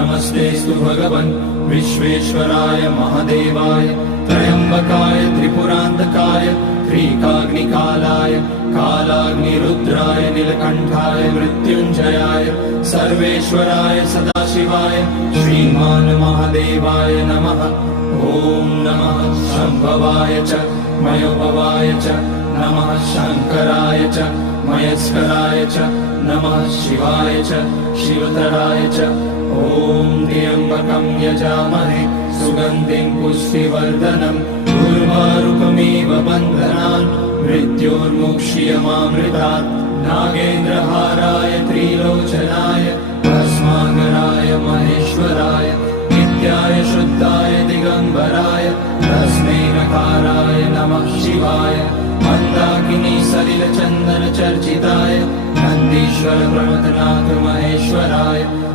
नमस्तेस्तु भगवन् विश्वेश्वराय महादेवाय त्र्यम्बकाय त्रिपुरान्तकाय त्रिकाग्निकालाय कालाग्निरुद्राय नीलकण्ठाय मृत्युञ्जयाय सर्वेश्वराय सदाशिवाय श्रीमान् महादेवाय नमः। ॐ नमः शम्भवाय च मयोभवाय च नमः शङ्कराय च मयस्कराय च नमः शिवाय च शिवतराय च। ॐ त्र्यम्बकं यजामहे सुगन्धिं पुष्टिवर्धनम् उर्वारुकमिव बन्धनान् मृत्योर्मुक्ष्यमामृतात्। नागेन्द्रहाराय त्रिलोचनाय भस्माकराय महेश्वराय नित्याय शुद्धाय दिगम्बराय तस्मै नकाराय नमः शिवाय। मन्दाकिनी सलिलचन्दन चर्चिताय नन्दीश्वर प्रमथनाथ महेश्वराय